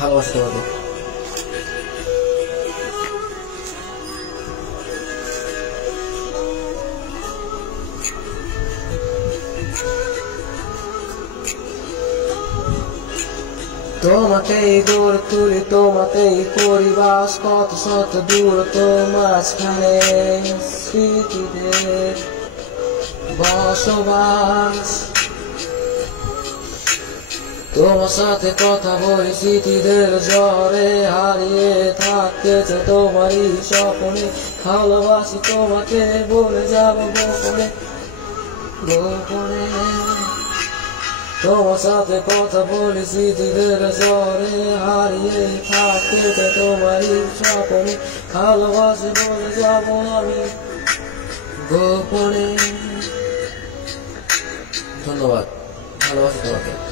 ভালোবাসি তোমাকে। তোমাকেই গড়ে তুলি, তোমাকেই করি বাস, কত শত দূর তোমার মাঝখানে স্মৃতিদের বসবাস। তোমার সাথে কথা বলি স্মৃতিদের ঝড়ে, হারিয়ে থাকতেছে তোমারই স্বপ্নে। ভালোবাসি তোমাকে বলে যাব গোপনে গোপনে। তোমার সাথে কথা বলি স্মৃতিদের ঝড়ে, হারিয়ে থাকতেছে তোমারই স্বপ্নে। ভালোবাসি বলে যাব আমি গোপনে। ধন্যবাদ, ভালোবাসি তোমাকে।